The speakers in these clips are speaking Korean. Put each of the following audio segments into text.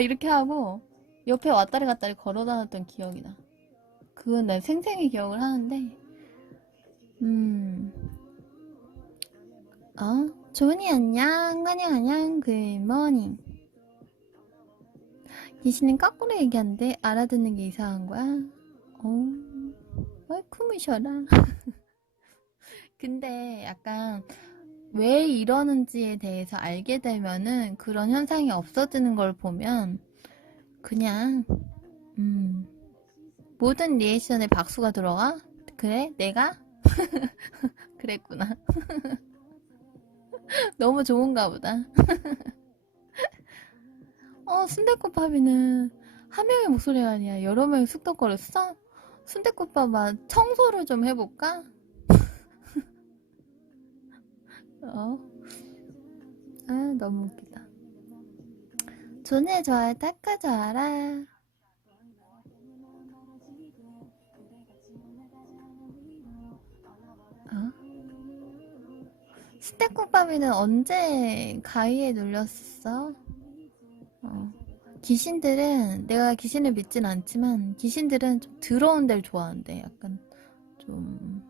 이렇게 하고 옆에 왔다리 갔다리 걸어 다녔던 기억이 나. 그건 난 생생히 기억을 하는데, 음, 어? 조은이 안녕, 안녕, 안녕, 굿모닝. 귀신은 거꾸로 얘기하는데 알아듣는 게 이상한 거야? 어, 아이 쿠 무셔라. 근데 약간 왜 이러는지에 대해서 알게 되면은 그런 현상이 없어지는 걸 보면 그냥 음 모든 리액션에 박수가 들어가? 그래? 내가? 그랬구나. 너무 좋은가 보다. 어, 순대국밥이는 한 명의 목소리가 아니야. 여러 명이 쑥덕거렸어? 순대국밥아, 청소를 좀 해볼까? 어? 아, 너무 웃기다. 존에 좋아요, 닦아줘라. 어? 순대국밥이는 언제 가위에 눌렸어? 어. 귀신들은 내가 귀신을 믿진 않지만 귀신들은 좀 더러운 데를 좋아한대. 약간 좀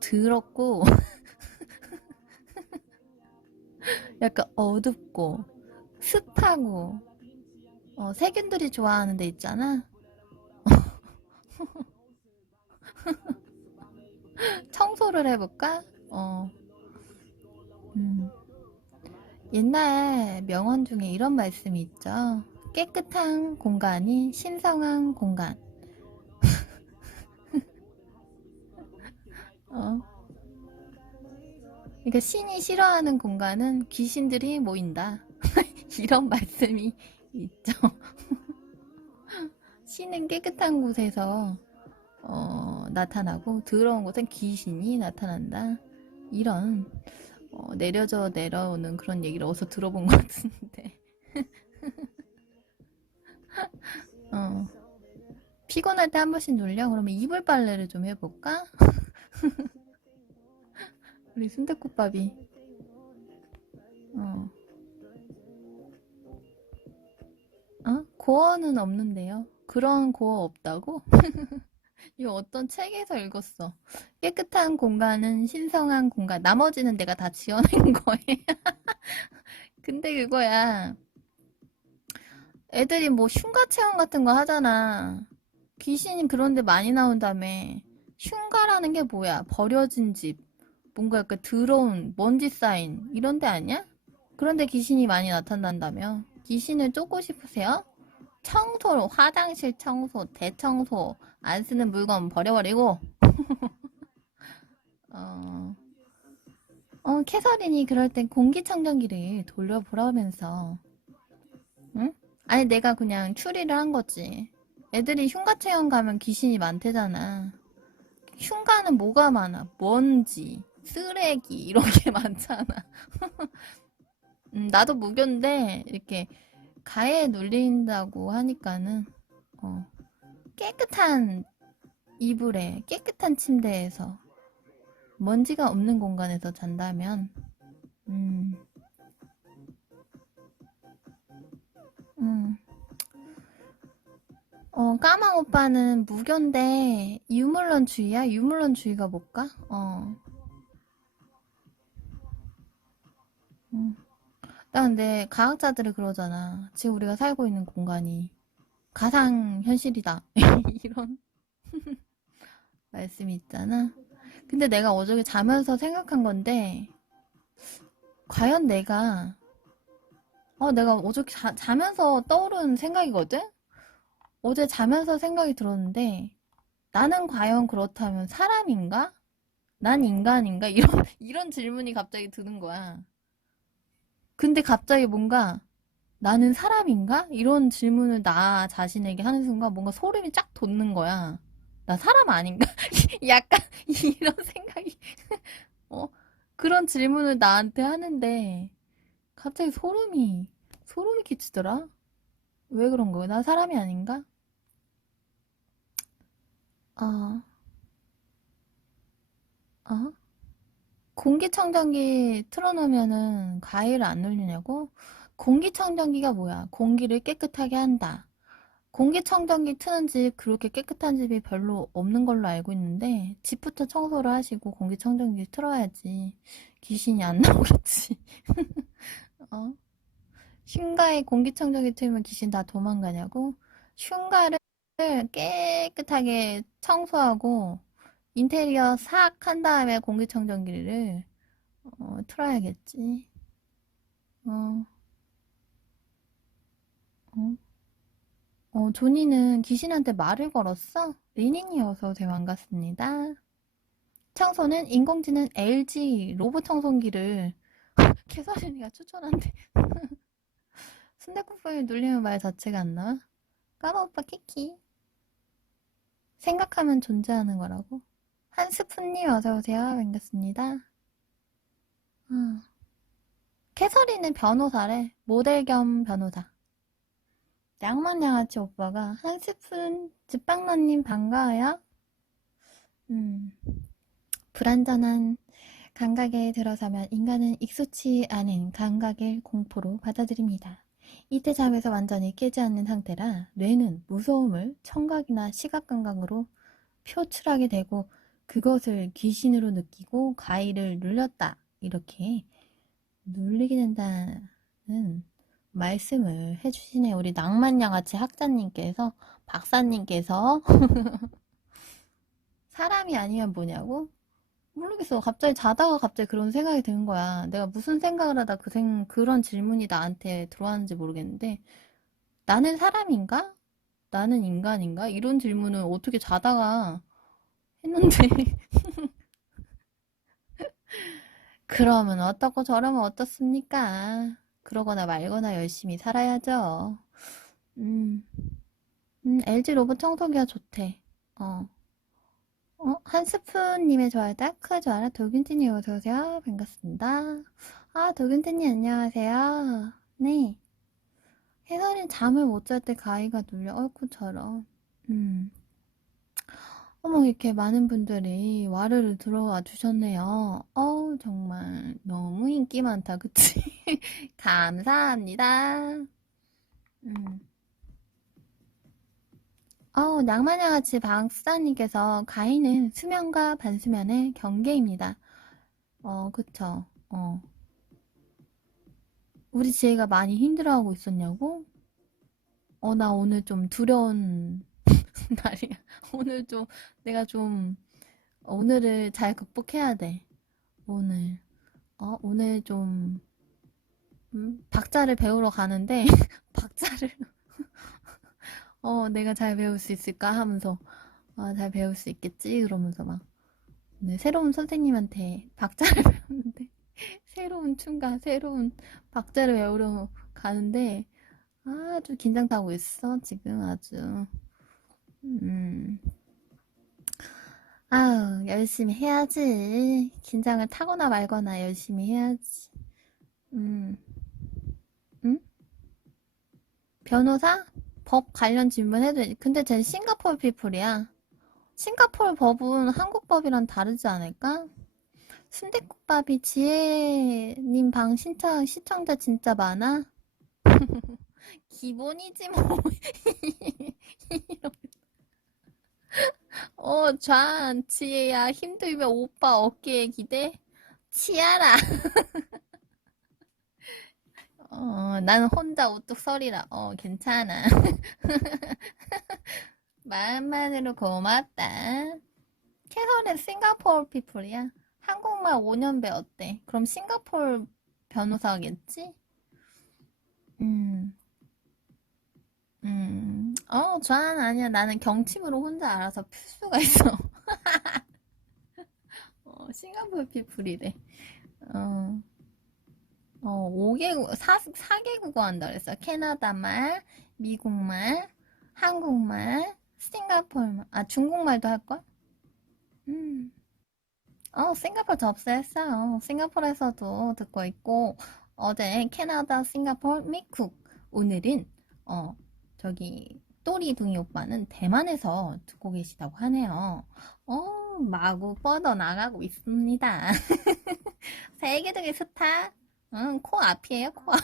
더럽고 약간 어둡고 습하고 어, 세균들이 좋아하는 데 있잖아. 청소를 해볼까? 어. 음. 옛날 명언 중에 이런 말씀이 있죠. 깨끗한 공간이 신성한 공간. 어. 그러니까 신이 싫어하는 공간은 귀신들이 모인다. 이런 말씀이 있죠. 신은 깨끗한 곳에서 어, 나타나고 더러운 곳은 귀신이 나타난다. 이런 어, 내려져 내려오는 그런 얘기를 어디서 들어본 것 같은데. 어. 피곤할 때 한 번씩 놀려? 그러면 이불 빨래를 좀 해볼까? 우리 순댓국밥이. 어. 어? 고어는 없는데요. 그런 고어 없다고? 이거 어떤 책에서 읽었어. 깨끗한 공간은 신성한 공간. 나머지는 내가 다 지어낸 거예요. 근데 그거야. 애들이 뭐 흉가 체험 같은 거 하잖아. 귀신이 그런데 많이 나온다며. 흉가라는 게 뭐야? 버려진 집. 뭔가 약간 더러운 먼지 쌓인 이런 데 아니야? 그런데 귀신이 많이 나타난다며. 귀신을 쫓고 싶으세요? 청소, 화장실 청소, 대청소, 안 쓰는 물건 버려버리고. 어, 어, 캐서린이 그럴 땐 공기청정기를 돌려보라면서. 응? 아니, 내가 그냥 추리를 한 거지. 애들이 흉가 체험 가면 귀신이 많대잖아. 흉가는 뭐가 많아? 먼지, 쓰레기, 이런 게 많잖아. 음, 나도 무견데, 이렇게, 가해에 눌린다고 하니까는, 어, 깨끗한 이불에, 깨끗한 침대에서, 먼지가 없는 공간에서 잔다면, 음, 음, 어, 까망 오빠는 무견데, 유물론주의야? 유물론주의가 뭘까? 어, 음. 나 근데 과학자들이 그러잖아. 지금 우리가 살고 있는 공간이 가상 현실이다. 이런 말씀이 있잖아. 근데 내가 어저께 자면서 생각한 건데, 과연 내가, 어, 내가 어저께 자, 자면서 떠오른 생각이거든? 어제 자면서 생각이 들었는데, 나는 과연 그렇다면 사람인가? 난 인간인가? 이런, 이런 질문이 갑자기 드는 거야. 근데 갑자기 뭔가 나는 사람인가? 이런 질문을 나 자신에게 하는 순간 뭔가 소름이 쫙 돋는 거야. 나 사람 아닌가? 약간 이런 생각이 어 그런 질문을 나한테 하는데 갑자기 소름이 소름이 끼치더라. 왜 그런 거야? 나 사람이 아닌가? 어, 어? 공기청정기 틀어놓으면은 가위를 안 눌리냐고? 공기청정기가 뭐야? 공기를 깨끗하게 한다. 공기청정기 트는 집 그렇게 깨끗한 집이 별로 없는 걸로 알고 있는데 집부터 청소를 하시고 공기청정기 틀어야지 귀신이 안 나오겠지. 어? 흉가에 공기청정기 틀면 귀신 다 도망가냐고? 흉가를 깨끗하게 청소하고 인테리어 싹 한 다음에 공기청정기를 어, 틀어야겠지. 어, 어, 어, 조니는 귀신한테 말을 걸었어? 리니니 어서 오세요. 반갑습니다. 청소는 인공지능 LG 로봇 청소기를 캐서린이가 추천한대. 순대국밥에 눌리면 말 자체가 안 나와? 까마 오빠 키키. 생각하면 존재하는 거라고? 한 스푼님 어서오세요. 반갑습니다. 어. 캐서린은 변호사래. 모델 겸 변호사. 양만 양아치 오빠가 한 스푼 집방너님 반가워요. 음. 불완전한 감각에 들어서면 인간은 익숙치 않은 감각을 공포로 받아들입니다. 이때 잠에서 완전히 깨지 않는 상태라 뇌는 무서움을 청각이나 시각 감각으로 표출하게 되고 그것을 귀신으로 느끼고 가위를 눌렸다 이렇게 눌리게 된다는 말씀을 해주시네요. 우리 낭만양아치 학자님께서 박사님께서 사람이 아니면 뭐냐고? 모르겠어. 갑자기 자다가 갑자기 그런 생각이 드는 거야. 내가 무슨 생각을 하다 그 생, 그런 질문이 나한테 들어왔는지 모르겠는데, 나는 사람인가? 나는 인간인가? 이런 질문을 어떻게 자다가 했는데, 그러면 어떻고 저러면 어떻습니까? 그러거나 말거나 열심히 살아야죠. 음, 음, LG 로봇 청소기가 좋대. 어. 어, 한 스푼님의 좋아요, 따크 좋아요, 도균티님 어서오세요. 반갑습니다. 아, 도균티님 안녕하세요. 네. 해설이 잠을 못 잘 때 가위가 눌려, 얼굴처럼. 음. 어머, 이렇게 많은 분들이 와르르 들어와 주셨네요. 어우, 정말 너무 인기 많다, 그치? 감사합니다. 음. 어, 낭만양아치 박사님께서 가위는 수면과 반수면의 경계입니다. 어, 그쵸. 어. 우리 지혜가 많이 힘들어하고 있었냐고? 어, 나 오늘 좀 두려운 날이야. 오늘 좀, 내가 좀, 오늘을 잘 극복해야 돼. 오늘. 어, 오늘 좀, 음, 박자를 배우러 가는데, 박자를, 어, 내가 잘 배울 수 있을까 하면서, 아, 잘 배울 수 있겠지? 그러면서 막, 네, 새로운 선생님한테 박자를 배우는데, 새로운 춤과 새로운 박자를 배우러 가는데, 아주 긴장 타고 있어, 지금 아주. 음, 아유, 열심히 해야지. 긴장을 타거나 말거나 열심히 해야지. 음, 음? 변호사? 법 관련 질문 해도 돼. 근데 쟤 싱가포르 피플이야. 싱가포르 법은 한국 법이랑 다르지 않을까? 순댓국밥이 지혜님 방 신청, 시청자 진짜 많아? 기본이지 뭐. 어, 좌, 지혜야, 힘들면 오빠 어깨에 기대? 치아라. 어, 나는 혼자 우뚝 서리라. 어, 괜찮아. 마음만으로 고맙다. 캐서린 싱가포르 피플이야. 한국말 5년 배웠대. 그럼 싱가포르 변호사겠지? 음, 음. 어, 좌는 아니야. 나는 경침으로 혼자 알아서 풀 수가 있어. 어, 싱가포르 피플이래. 어. 어, 5개국, 4, 4개국어 한다 그랬어. 캐나다말, 미국말, 한국말, 싱가포르말, 아, 중국말도 할걸? 음. 어, 싱가포르 접수했어요. 싱가포르에서도 듣고 있고, 어제 캐나다, 싱가포르, 미국. 오늘은, 어, 저기, 또리 둥이 오빠는 대만에서 듣고 계시다고 하네요. 어, 마구 뻗어나가고 있습니다. 세계적인 스타, 응, 코 앞이에요, 코 앞.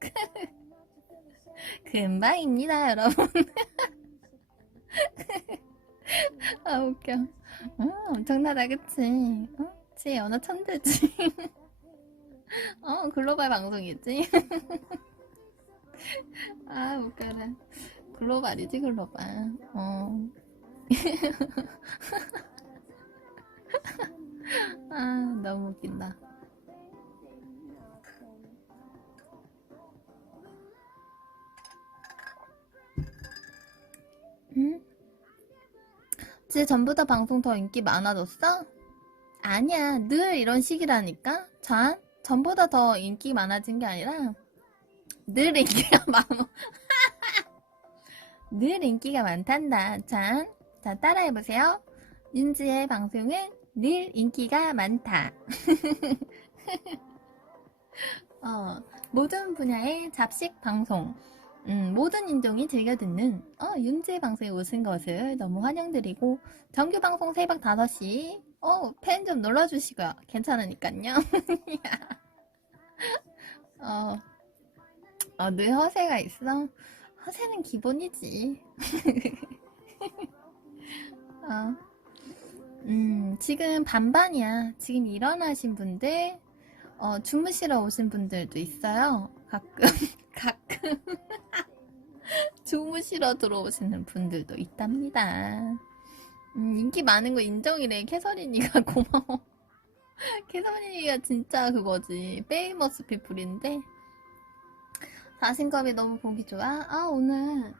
금방입니다, 여러분. 아, 웃겨. 어, 엄청나다, 그치? 어? 지 연어 천재지. 어, 글로벌 방송이지. 아, 웃겨라. 글로벌이지, 글로벌. 어. 아, 너무 웃긴다. 응? 쟤 전보다 방송 더 인기 많아졌어? 아니야, 늘 이런 식이라니까? 전, 전보다 더 인기 많아진 게 아니라, 늘 인기가 많아. 늘 인기가 많단다. 자, 자, 따라해보세요. 윤지의 방송은 늘 인기가 많다. 어, 모든 분야의 잡식 방송. 음, 모든 인종이 즐겨 듣는 어, 윤지의 방송에 오신 것을 너무 환영드리고 정규 방송 새벽 5시 어, 팬좀 눌러주시고요. 괜찮으니까요. 어, 어, 늘 허세가 있어? 허세는 기본이지. 어, 음, 지금 반반이야. 지금 일어나신 분들, 어, 주무시러 오신 분들도 있어요. 가끔, 가끔. 주무시러 들어오시는 분들도 있답니다. 음, 인기 많은 거 인정이래. 캐서린이가 고마워. 캐서린이가 진짜 그거지. 페이머스 피플인데. 자신감이 너무 보기 좋아. 아, 오늘,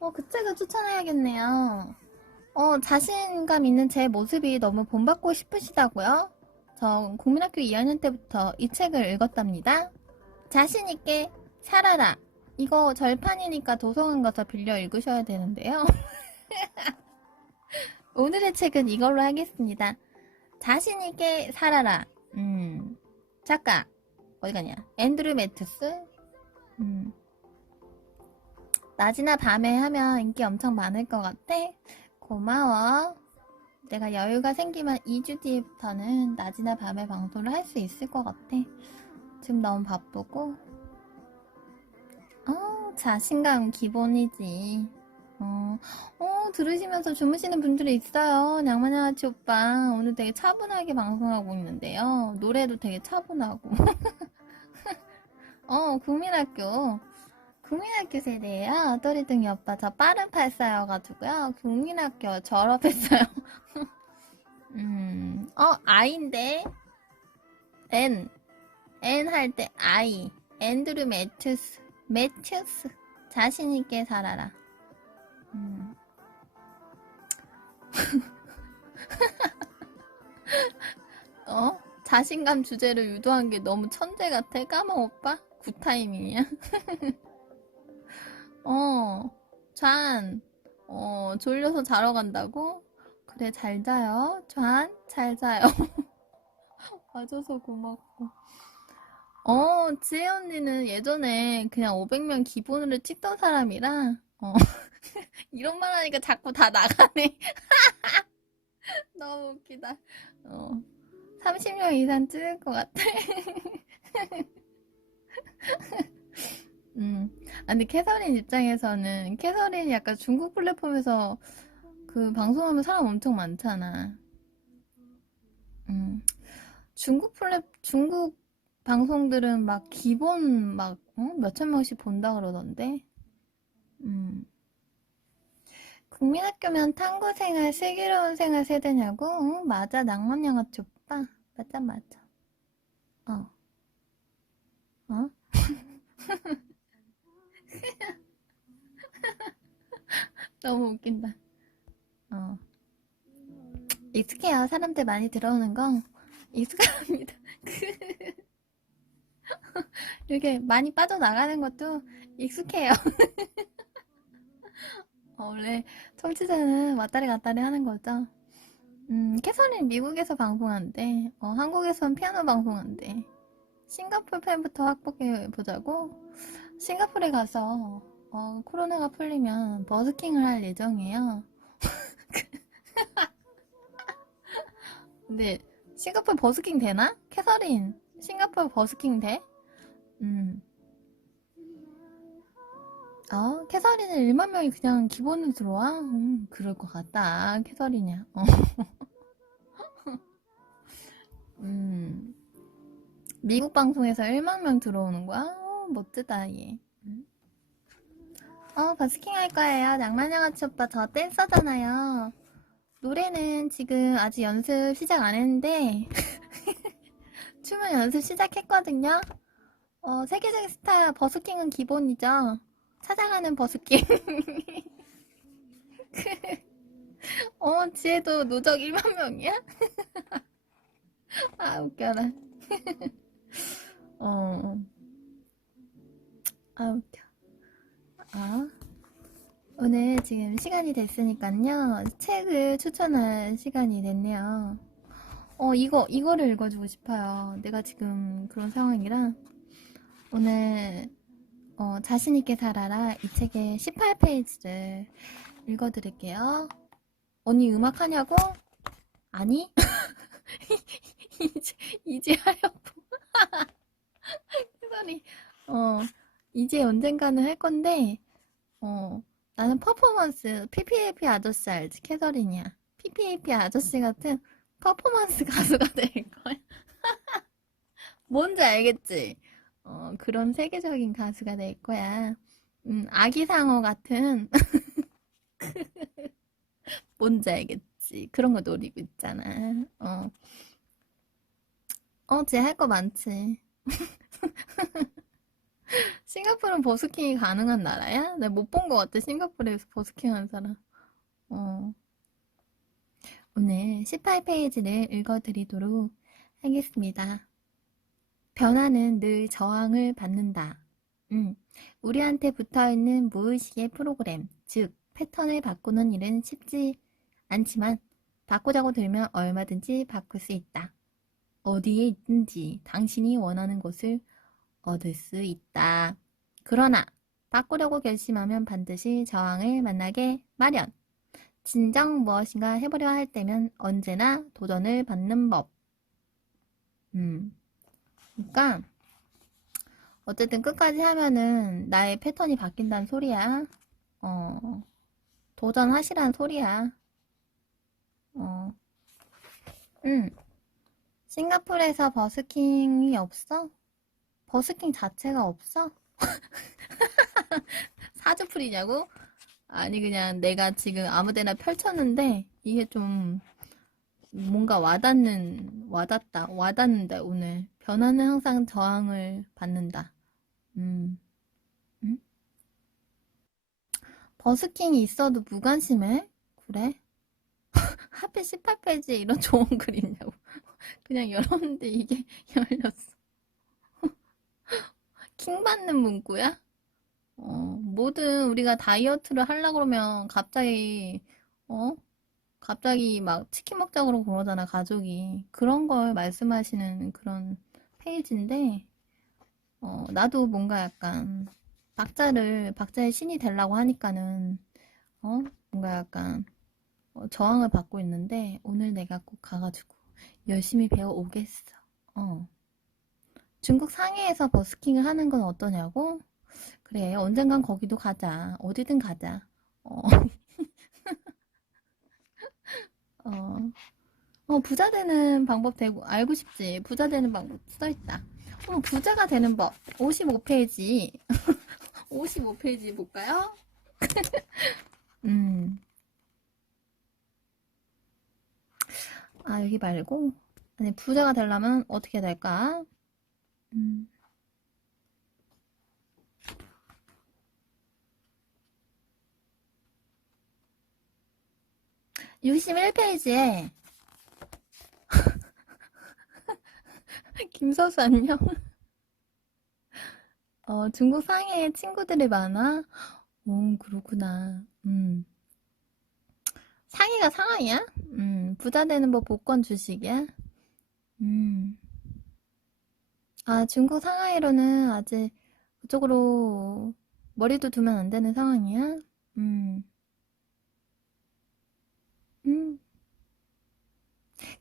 어, 그 책을 추천해야겠네요. 어, 자신감 있는 제 모습이 너무 본받고 싶으시다고요? 저 국민학교 2학년 때부터 이 책을 읽었답니다. 자신있게 살아라. 이거 절판이니까 도서관 가서 빌려 읽으셔야 되는데요. 오늘의 책은 이걸로 하겠습니다. 자신있게 살아라. 음, 작가. 어디 가냐? 앤드류 매투스. 음. 낮이나 밤에 하면 인기 엄청 많을 것 같아. 고마워. 내가 여유가 생기면 2주 뒤부터는 낮이나 밤에 방송을 할 수 있을 것 같아. 지금 너무 바쁘고. 어, 자신감 기본이지. 어, 어, 들으시면서 주무시는 분들이 있어요. 냥마냥아치 오빠. 오늘 되게 차분하게 방송하고 있는데요. 노래도 되게 차분하고. 어, 국민학교. 국민학교 세대예요. 또리둥이 오빠. 저 빠른 팔사여가지고요. 국민학교 졸업했어요. 음, 어, 아인데. N. N 할 때 I. 앤드류 매튜스. 매튜스. 자신있게 살아라. 음. 어? 자신감 주제를 유도한 게 너무 천재 같아. 까만 오빠? 굿타이밍이야. 어, 잔, 어, 졸려서 자러 간다고? 그래, 잘 자요. 잔, 잘 자요. 와줘서 고맙고. 어, 지혜 언니는 예전에 그냥 500명 기본으로 찍던 사람이라, 어, 이런 말 하니까 자꾸 다 나가네. 너무 웃기다. 어, 30명 이상 찍을 것 같아. 음. 아, 근데 캐서린 입장에서는 캐서린이 약간 중국 플랫폼에서 그 방송하면 사람 엄청 많잖아. 음. 중국 플랫 중국 방송들은 막 기본 막 어? 몇천 명씩 본다 그러던데. 음. 국민학교면 탐구 생활, 슬기로운 생활 세대냐고? 응, 맞아, 낭만양아치 오빠. 맞아, 맞아. 어. 어? 너무 웃긴다. 어. 익숙해요. 사람들 많이 들어오는 거 익숙합니다. 이렇게 많이 빠져나가는 것도 익숙해요. 어, 원래 청취자는 왔다리 갔다리 하는 거죠. 음, 캐서린 미국에서 방송한대. 어, 한국에선 피아노 방송한대. 싱가포르 팬부터 확보해 보자고. 싱가포르에 가서 어, 코로나가 풀리면 버스킹을 할 예정이에요. 근데 싱가포르 버스킹 되나? 캐서린 싱가포르 버스킹 돼? 음. 어, 캐서린은 1만 명이 그냥 기본으로 들어와? 음, 그럴 것 같다. 캐서린이야. 어. 음. 미국 방송에서 1만 명 들어오는 거야? 어, 멋지다, 얘. 음. 어, 버스킹 할 거예요. 낭만양아치 오빠 저 댄서잖아요. 노래는 지금 아직 연습 시작 안 했는데, 춤은 연습 시작했거든요. 어, 세계적인 스타 버스킹은 기본이죠. 찾아가는 버스킹. 어, 지혜도 누적 1만 명이야? 아, 웃겨라. 어, 아, 웃겨. 아, 오늘 지금 시간이 됐으니까요. 책을 추천할 시간이 됐네요. 어, 이거, 이거를 읽어주고 싶어요. 내가 지금 그런 상황이라. 오늘, 어, 자신있게 살아라. 이 책의 18페이지를 읽어드릴게요. 언니 음악 하냐고? 아니? 이제, 이제 하려고. 소리. 어, 이제 언젠가는 할 건데, 어, 나는 퍼포먼스, PPAP 아저씨 알지? 캐서린이야. PPAP 아저씨 같은 퍼포먼스 가수가 될 거야. 뭔지 알겠지? 어, 그런 세계적인 가수가 될 거야. 음, 아기상어 같은, 뭔지 알겠지? 그런 거 노리고 있잖아. 어, 어, 쟤 할 거 많지. 싱가포르는 버스킹이 가능한 나라야? 내가 못 본 것 같아, 싱가포르에서 버스킹 하는 사람. 어. 오늘 18페이지를 읽어드리도록 하겠습니다. 변화는 늘 저항을 받는다. 음, 우리한테 붙어있는 무의식의 프로그램, 즉, 패턴을 바꾸는 일은 쉽지 않지만, 바꾸자고 들면 얼마든지 바꿀 수 있다. 어디에 있든지 당신이 원하는 것을 얻을 수 있다. 그러나, 바꾸려고 결심하면 반드시 저항을 만나게 마련. 진정 무엇인가 해보려 할 때면 언제나 도전을 받는 법. 음. 그러니까 어쨌든 끝까지 하면은 나의 패턴이 바뀐다는 소리야. 어. 도전하시란 소리야. 어. 응. 싱가포르에서 버스킹이 없어? 버스킹 자체가 없어? 사주풀이냐고? 아니 그냥 내가 지금 아무데나 펼쳤는데 이게 좀 뭔가 와닿는 와닿다 와닿는다 오늘 변화는 항상 저항을 받는다 음, 음? 버스킹이 있어도 무관심해? 그래? 하필 18페이지에 이런 좋은 글 있냐고 그냥 열었는데 이게 열렸어 킹 받는 문구야? 어, 뭐든 우리가 다이어트를 하려고 그러면 갑자기, 어? 갑자기 막 치킨 먹자고 그러잖아, 가족이. 그런 걸 말씀하시는 그런 페이지인데, 어, 나도 뭔가 약간 박자를, 박자의 신이 되려고 하니까는, 어? 뭔가 약간 어, 저항을 받고 있는데, 오늘 내가 꼭 가가지고 열심히 배워 오겠어. 어. 중국 상해에서 버스킹을 하는 건 어떠냐고? 그래, 언젠간 거기도 가자. 어디든 가자. 어, 어, 어, 부자 되는 방법 되고, 알고 싶지? 부자 되는 방법 써있다. 어, 부자가 되는 법. 55페이지. 55페이지 볼까요? 음. 아, 여기 말고. 아니, 부자가 되려면 어떻게 될까? 음. 61페이지에 김서수 안녕. 어, 중국 상해에 친구들이 많아? 오, 그렇구나. 음. 상해가 상하이야? 음, 부자 되는 법 복권 주식이야? 음. 아, 중국 상하이로는 아직 그쪽으로 머리도 두면 안 되는 상황이야? 음. 음.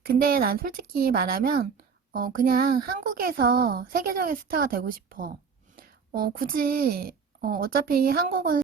근데 난 솔직히 말하면, 어, 그냥 한국에서 세계적인 스타가 되고 싶어. 어, 굳이, 어, 어차피 한국은